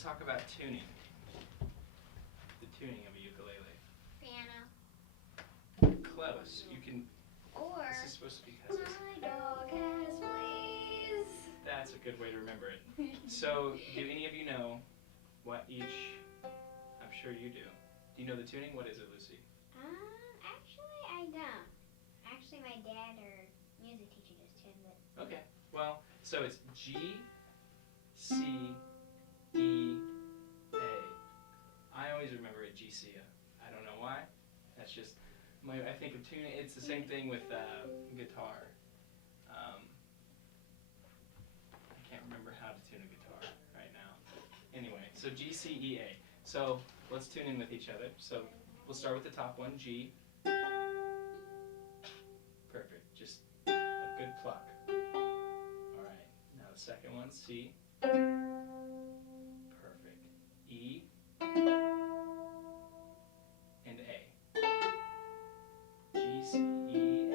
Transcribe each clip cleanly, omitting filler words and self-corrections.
let's talk about tuning. The tuning of a ukulele. Piano. Close. You can. Or This is supposed to be cousins. my dog has fleas. That's a good way to remember it. So, do any of you know what each? I'm sure you do. Do you know the tuning? What is it, Lucy? Actually, I don't. Actually, my dad or music teacher just tuned it. Okay. Well, so it's G, C, E, A. I always remember it G, C, A. I don't know why. That's just I think of tuning. It's the same thing with guitar. I can't remember how to tune a guitar right now. Anyway, so G, C, E, A. So let's tune in with each other. So we'll start with the top one, G. Perfect. Just a good pluck. All right. Now the second one, C. Perfect. E. And A. G, C, E, A.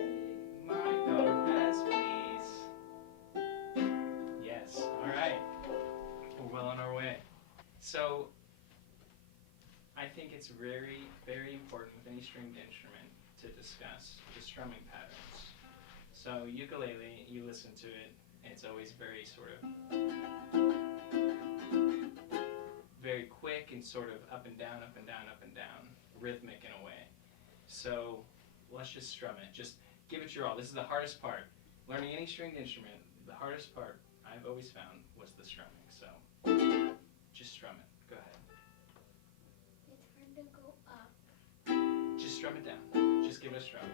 My dog has fleas. Yes. All right. We're well on our way. So I think it's very, very important with any stringed instrument to discuss the strumming patterns. So ukulele, you listen to it, it's always very sort of very quick and sort of up and down, up and down, up and down, rhythmic in a way. So let's just strum it. Just give it your all. This is the hardest part. Learning any stringed instrument, the hardest part I've always found was the strumming. So just strum it. Go ahead. It's hard to go up. Just strum it down. Just give it a strum.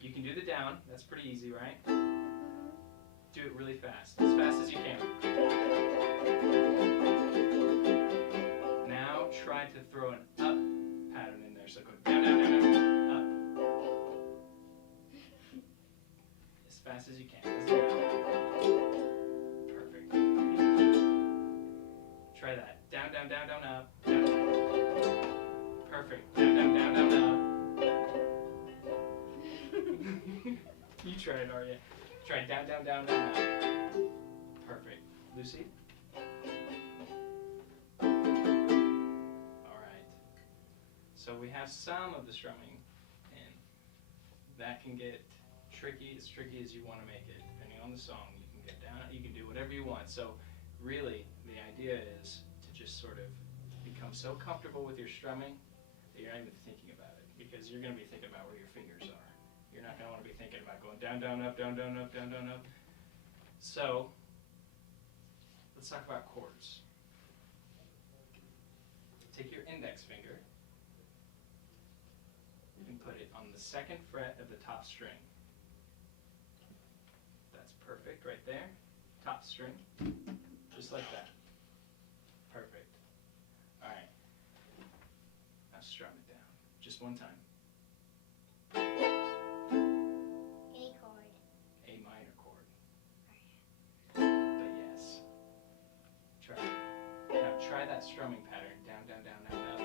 You can do the down. That's pretty easy, right? Do it really fast as you can. Now try to throw an up pattern in there. So go down, down, down, down, up. As fast as you can. Perfect. Try that. Down, down, down, down, up. Down. Perfect. Down, down, down, down, up. You try it, Arya. Try down, down, down, down, up. Perfect. Lucy? Alright. So we have some of the strumming, and that can get tricky as you want to make it. Depending on the song, you can get down, you can do whatever you want. So really, the idea is to just sort of become so comfortable with your strumming that you're not even thinking about it, because you're going to be thinking about where your fingers are. You're not going to want to be thinking about going down, down, up, down, down, up, down, down, up. So, let's talk about chords. Take your index finger and put it on the second fret of the top string. That's perfect right there. Top string. Just like that. Perfect. Alright. Now strum it down. Just one time. Try that strumming pattern. Down, down, down, down, up.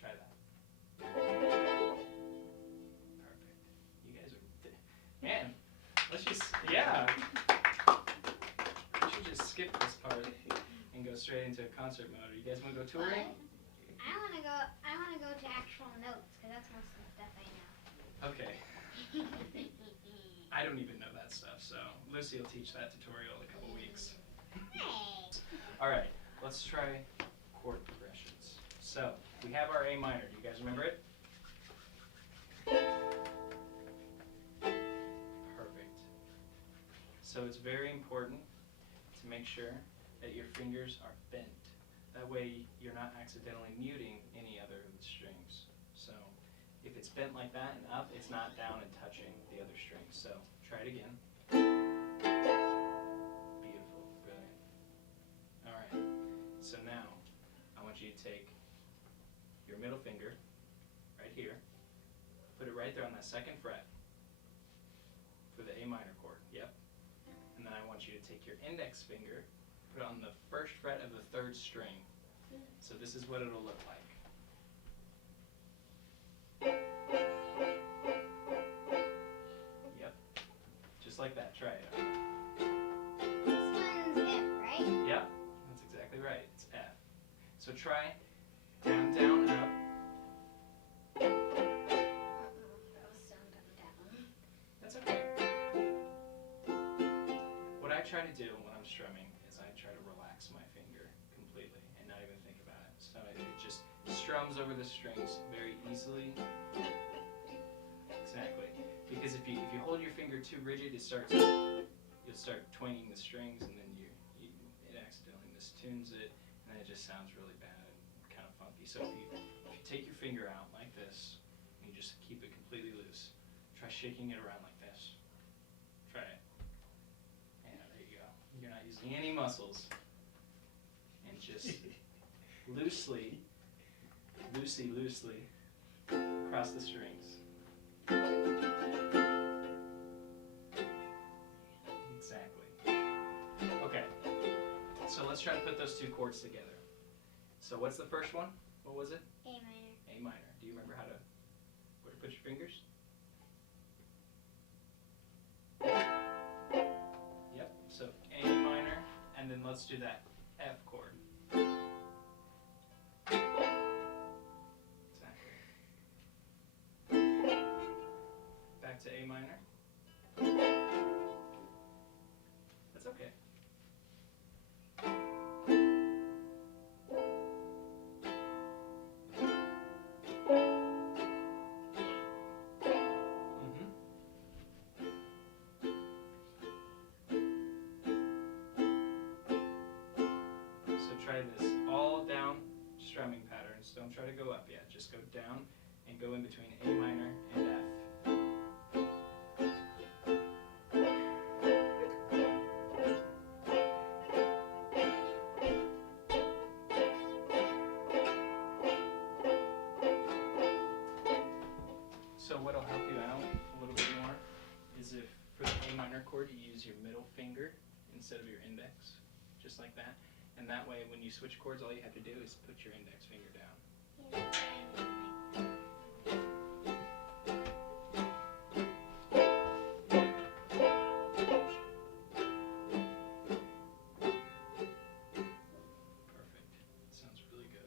Try that. Perfect. You guys are... Man, let's just... Yeah. We should just skip this part and go straight into concert mode. You guys want to go touring? I want to go to actual notes, because that's most of the stuff I know. Okay. I don't even know that stuff, so Lucy will teach that tutorial in a couple weeks. Hey. Alright, let's try chord progressions. So, we have our A minor. Do you guys remember it? Perfect. So it's very important to make sure that your fingers are bent. That way you're not accidentally muting any other of the strings. So, if it's bent like that and up, it's not down and touching the other strings. So try it again. Beautiful, brilliant. Alright, so now I want you to take your middle finger right here, put it right there on that second fret for the A minor chord, yep. And then I want you to take your index finger, put it on the first fret of the third string. So this is what it'll look like. like that. Try it. This one's F, right? Yep, that's exactly right. It's F. So try down, down, up. That was down, down, down. That's okay. What I try to do when I'm strumming is I try to relax my finger completely and not even think about it. So it just strums over the strings very easily. Exactly. Because if you hold your finger too rigid, you'll start twanging the strings, and then it accidentally mistunes it, and then it just sounds really bad and kind of funky. So if you take your finger out like this, and you just keep it completely loose, try shaking it around like this. Try it. Yeah, there you go. You're not using any muscles, and just loosely across the strings. Exactly. Okay, so let's try to put those two chords together. So what's the first one? What was it? A minor. A minor. Do you remember where to put your fingers? Yep, so A minor, and then let's do that F chord. Exactly. Back to A minor. That's okay. So try this all down strumming patterns. Don't try to go up yet. Just go down and go in between A minor and F. So what'll help you out a little bit more is if for the A minor chord you use your middle finger instead of your index, just like that. And that way when you switch chords all you have to do is put your index finger down. Perfect. Sounds really good.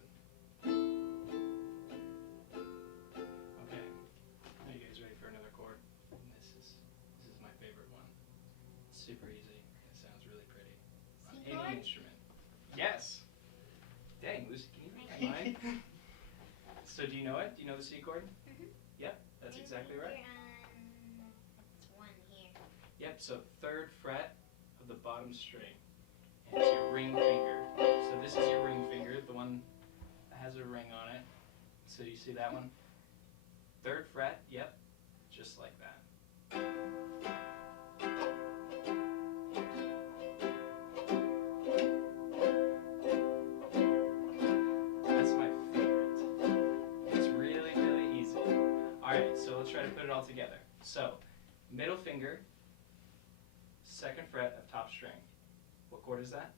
Okay. Are you guys ready for another chord? This is my favorite one. It's super easy. It sounds really pretty. On C chord? any instrument. Yes. Dang, Lucy, can you read my mind? So do you know it? Do you know the C chord? Mhm. Yep, that's exactly right. It's one here. Yep, so 3rd fret of the bottom string. And it's your ring finger. So this is your ring finger, the one that has a ring on it. So you see that one? 3rd fret, yep, just like that. That's my favorite. It's really, really easy. Alright, so let's try to put it all together. So, middle finger, 2nd fret of top string. What chord is that?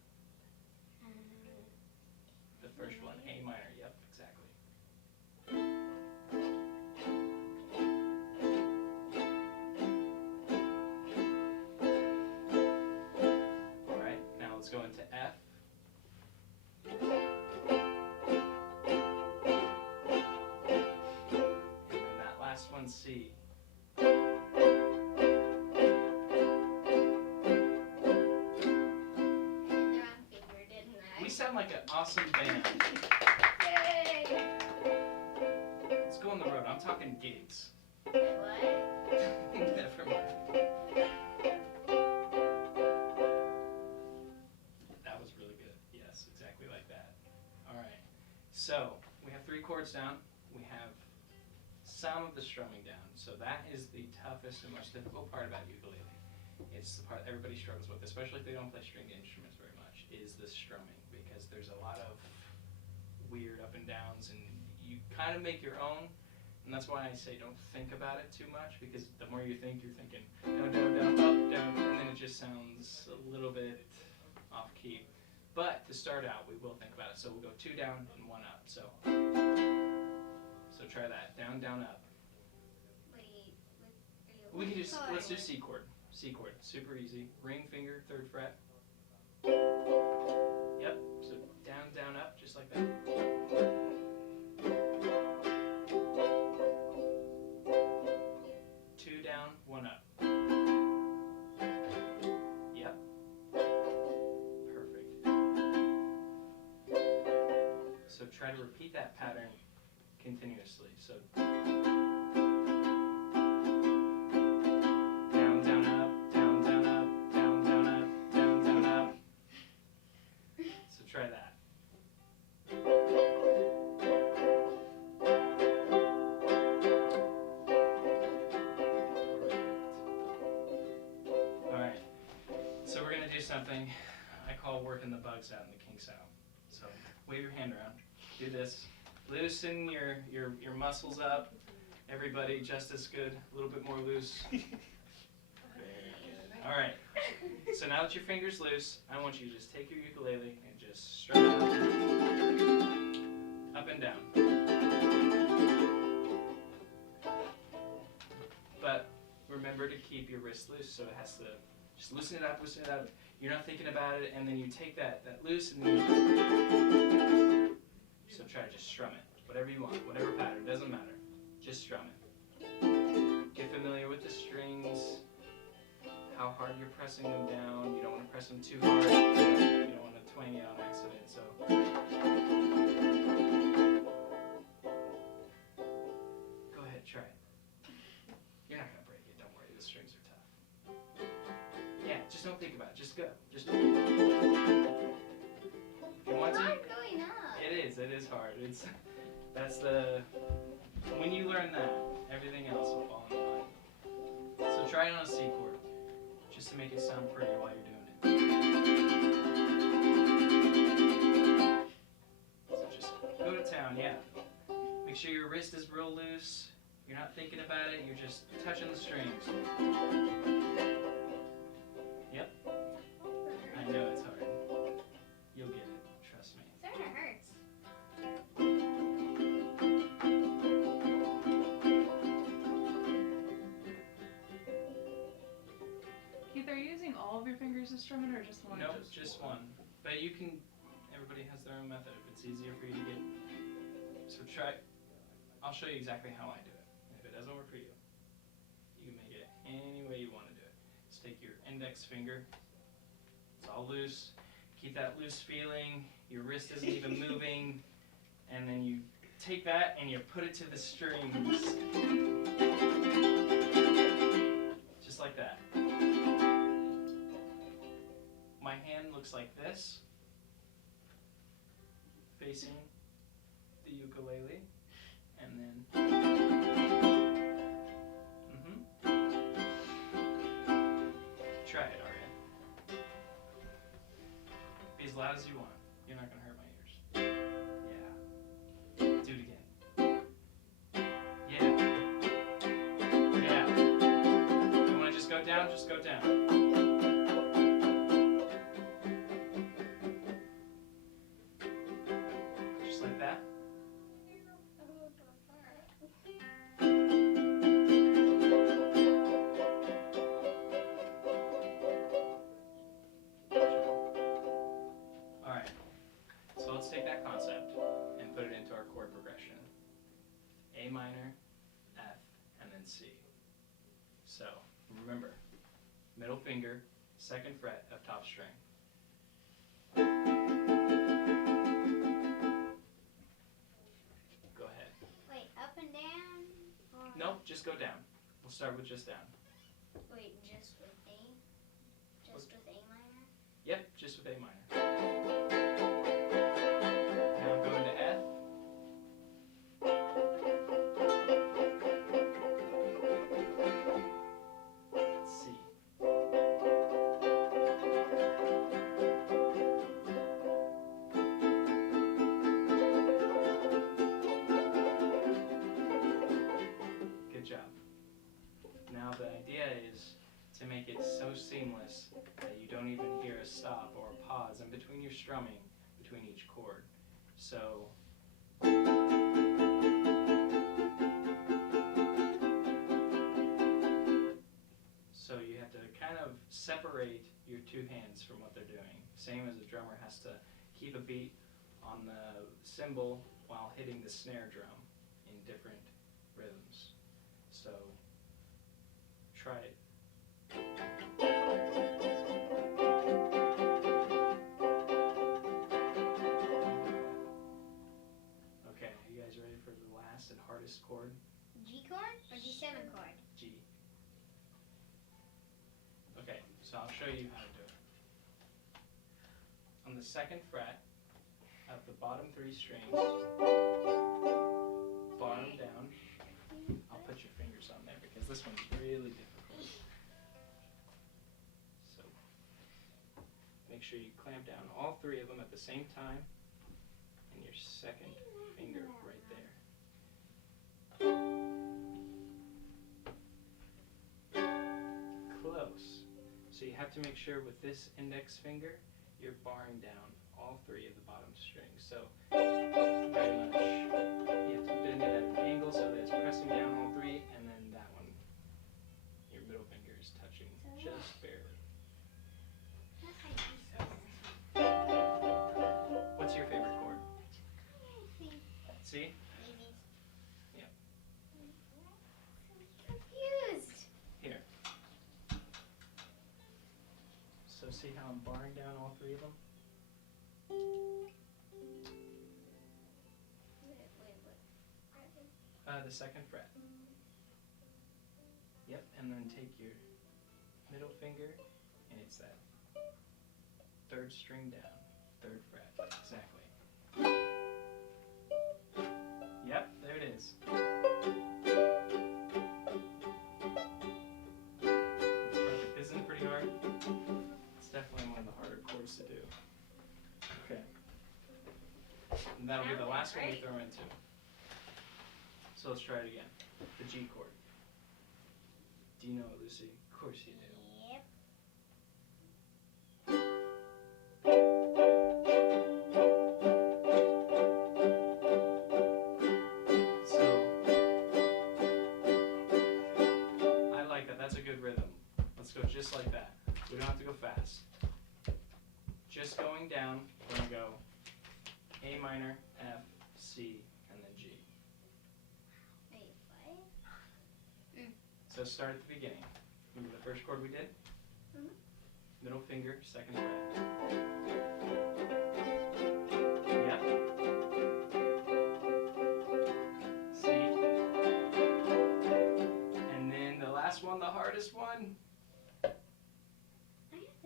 The first one, A minor, yep, exactly. Alright, now let's go into F. And then that last one, C. We sound like an awesome band. Yay! Let's go on the road. I'm talking gigs. What? Never mind. That was really good. Yes, exactly like that. Alright. So, we have 3 chords down. We have some of the strumming down. So that is the toughest and most difficult part about ukulele. It's the part everybody struggles with, especially if they don't play stringed instruments very much, is the strumming. Because there's a lot of weird up and downs, and you kind of make your own. And that's why I say don't think about it too much, because the more you think, you're thinking down, down, down, up, down, and then it just sounds a little bit off key. But to start out, we will think about it. So we'll go 2 down and 1 up. So try that. Down, down, up. Wait, We can just, let's do C chord. C chord, super easy. Ring finger, 3rd fret. Yep, so down, down, up, just like that. 2 down, 1 up. Yep. Perfect. So try to repeat that pattern continuously. So down, down, up, down, down, up, down, down, up, down, down, up. So try that. Alright, so we're going to do something I call working the bugs out and the kinks out. So wave your hand around. Do this. Loosen your muscles up. Everybody just as good. A little bit more loose. Alright, so now that your finger's loose, I want you to just take your ukulele and just strum it up and down. But remember to keep your wrist loose, so it has to just loosen it up, loosen it up. You're not thinking about it, and then you take that loose and then you... So try to just strum it, whatever you want, whatever pattern, doesn't matter. Just strum it. Get familiar with the strings, how hard you're pressing them down. You don't want to press them too hard. You don't want to twang it on accident. So go ahead, try it. You're not gonna break it. Don't worry. The strings are tough. Yeah, just don't think about it. Just go. Just. If you want to. Going up. It is hard. When you learn that, everything else will fall into line. So try it on a C chord, just to make it sound pretty while you're doing it. So just go to town, yeah. Make sure your wrist is real loose. You're not thinking about it, you're just touching the strings. Yep. I know it's hard. You'll get it, trust me. It sort of hurts. Keith, are you using all of your fingers to strum it or just one? Nope, just one. But you can, everybody has their own method. If it's easier for you to get, so try, I'll show you exactly how I do it. And if it doesn't work for you, you can make it any way you want to do it. Just take your index finger, it's all loose, keep that loose feeling, your wrist isn't even moving, and then you take that and you put it to the strings. Just like that. My hand looks like this, facing the ukulele, and then try it, Arya. Be as loud as you want. You're not gonna hurt my ears. Yeah. Do it again. Yeah. Yeah. You wanna just go down? Just go down. Like that. Alright, so let's take that concept and put it into our chord progression. A minor, F, and then C. So, remember, middle finger, 2nd fret of top string. Nope, just go down. We'll start with just down. Wait, just with A? Just with A minor? Yep, just with A minor. Now I'm going to F. C. Good job. Now the idea is to make it so seamless that you don't even hear a stop or a pause in between your strumming between each chord. So you have to kind separate your two hands from what they're doing. Same as a drummer has to keep a beat on the cymbal while hitting the snare drum in different rhythms. So try it. Okay, you guys ready for the last and hardest chord? G chord or G7 chord? G. Okay, so I'll show you how to do it. On the second fret of the bottom three strings, bar them down. I'll put your fingers on there because this one's really difficult. So make sure you clamp down all three of them at the same time and your second finger right there. Close. So you have to make sure with this index finger you're barring down all three of the bottom strings. So very much you have to bend it at an angle so that it's pressing down all three, and then that one, your middle finger is touching just barely. What's your favorite chord? C? Yep. Confused. Here. So see how I'm barring down all three of them? The second fret. Yep, and then take your middle finger, and it's that third string down, third fret, exactly. Yep, there it is. That's perfect. Isn't it pretty hard? It's definitely one of the harder chords to do. Okay. And that'll be the last one we throw into. So let's try it again. The G chord. Do you know it, Lucy? Of course you do. Yep. So, I like that. That's a good rhythm. Let's go just like that. We don't have to go fast. Just going down, we're going to go A minor, F, C, and then G. Wait, what? So start at the beginning. Remember the first chord we did? Mhm. Middle finger, second fret. Yep. C. And then the last one, the hardest one. I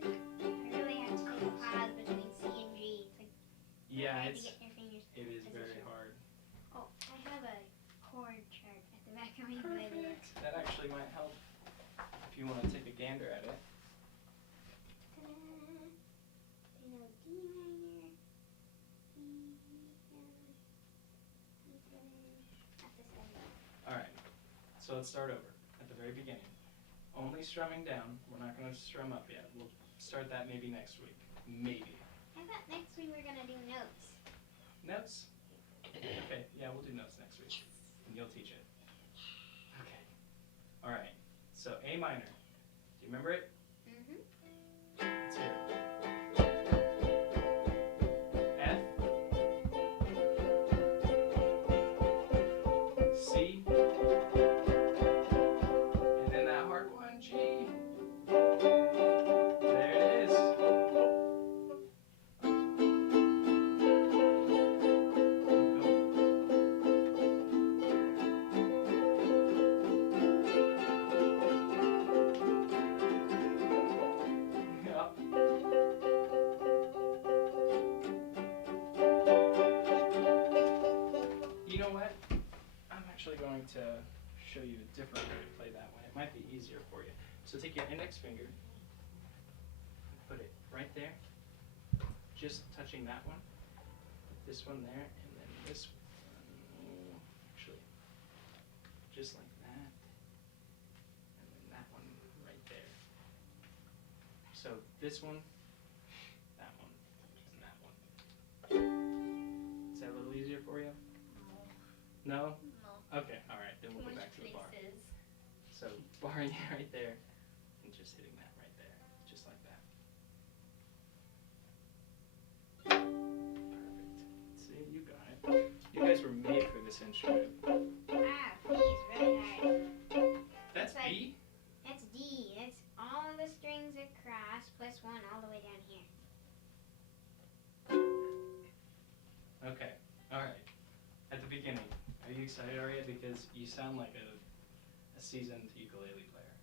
really have to take a pause between C and G. It's like Yeah, hard to it's get your fingers it is very positioned. hard. Oh, I have a chord chart at the back of my Perfect. Ukelele. That actually might help if you want to take a gander at it. Ta-da! I know D minor, E, F, E7. All right. So let's start over at the very beginning. Only strumming down. We're not going to strum up yet. We'll start that maybe next week. Maybe. I thought next week we're gonna do notes. Notes? Okay, yeah, we'll do notes next week. And you'll teach it. Okay. All right. So A minor. Do you remember it? Mm-hmm. Let's hear it. F. C. And then that hard one, G. There it is. Yep. You know what? I'm actually going to show you a different way to play that one. It might be easier for you. So take your index finger, and put it right there, just touching that one. Put this one there, and then this one, actually, just like that. And then that one right there. So this one, that one, and that one. Is that a little easier for you? No? No. Okay, alright, then we'll go back to the bar. So barring it right there and just hitting that right there, just like that. this instrument? Ah, B is really hard. That's It's like- B? That's D. That's all the strings across plus 1 all the way down here. Okay, alright. At the beginning, are you excited, Aria? Because you sound like a seasoned ukulele player.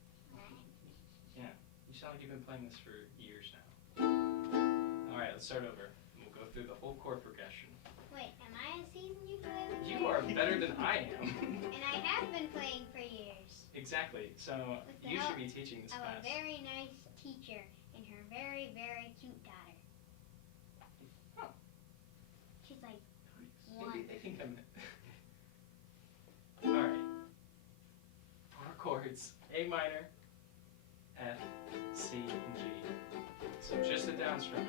Yeah, you sound like you've been playing this for years now. Alright, let's start over. We'll go through the whole chord progression. Wait, am I a seasoned ukulele player? You are better than I am. And I have been playing for years. Exactly, so With the you help should be teaching this Of class. a very nice teacher and her very, very cute daughter. Oh. She's like, Maybe they can come in. Alright. 4 chords. A minor, F, C, and G. So just the down strumming.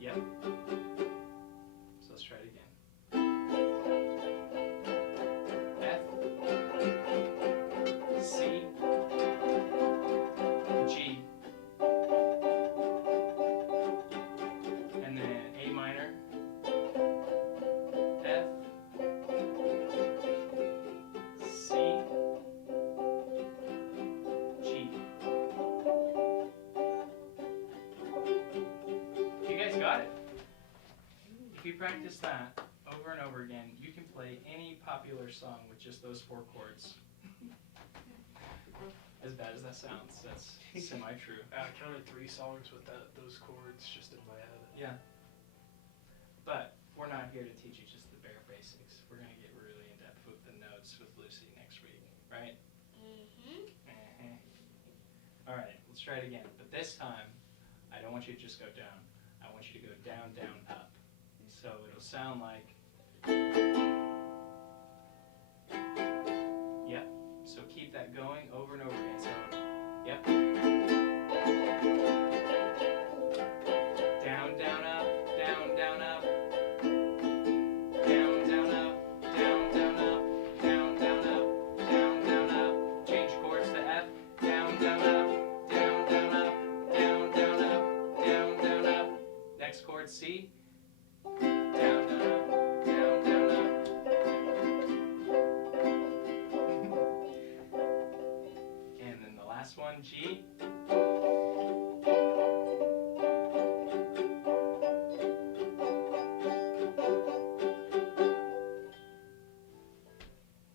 Yep. So let's try it again. F, C, G. And then A minor, F, C, G. You guys got it. If you practice that over and over again, you can play any popular song with just those 4 chords. As bad as that sounds, that's semi-true. I counted 3 songs with those chords just in my head. Yeah. But we're not here to teach you just the bare basics. We're going to get really in depth with the notes with Lucy next week, right? All right, let's try it again. But this time, I don't want you to just go down. I want you to go down, down, up. So it'll sound like. Yep. So keep that going over and over again. So, yep. Down, down, up, down, down, up. Down, down, up, down, down, up, down, down, up, down, down, up. Change chords to F. Down, down, up, down, down, up, down, down, up, down, down, up. Next chord C. Down, down, up, down, down, up. And then the last one, G.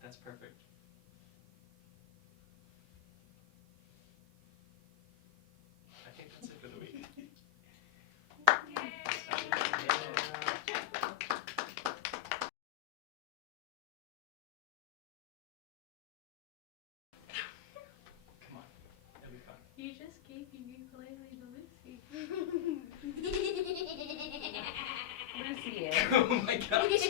That's perfect. I think that's it for the week. Come on, that'll be fun. You just gave your ukulele to Lucy. Lucy Oh my gosh.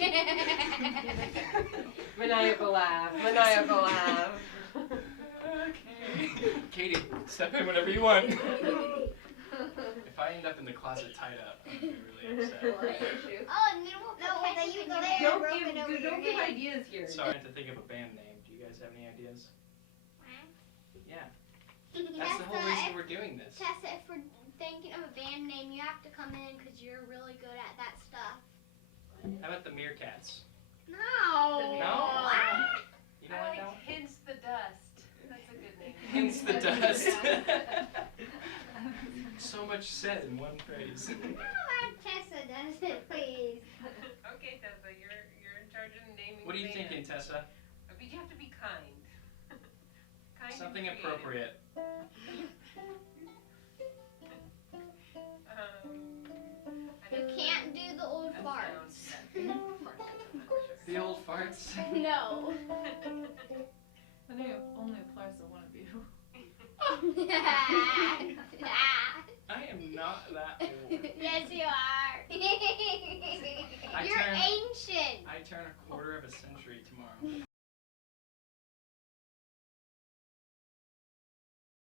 Maniacal laugh. Maniacal laugh. Okay. Katie, step in whenever you want. If I end up in the closet tied up, I'm gonna be really upset. Oh, and then we'll put the ukulele Don't broken over your give head. ideas here. Sorry, I had to think of a band name. Do you guys have any ideas? Yeah. That's the whole reason we're doing this. Tessa, if we're thinking of a band name, you have to come in because you're really good at that stuff. How about the Meerkats? No. No? Ah. You don't like that one? Hints the dust. That's a good name. Hence the dust. So much said in one phrase. No, Tessa does it, please. Okay, Tessa, you're in charge of naming. What are you the band. thinking, Tessa? But you have to be kind. Kind and Something creative. appropriate. You can't do the old farts. The old farts. No. I think it only applies to one of you. I am not that old. Yes, you are. You're turn- ancient. I turn a quarter of a century tomorrow.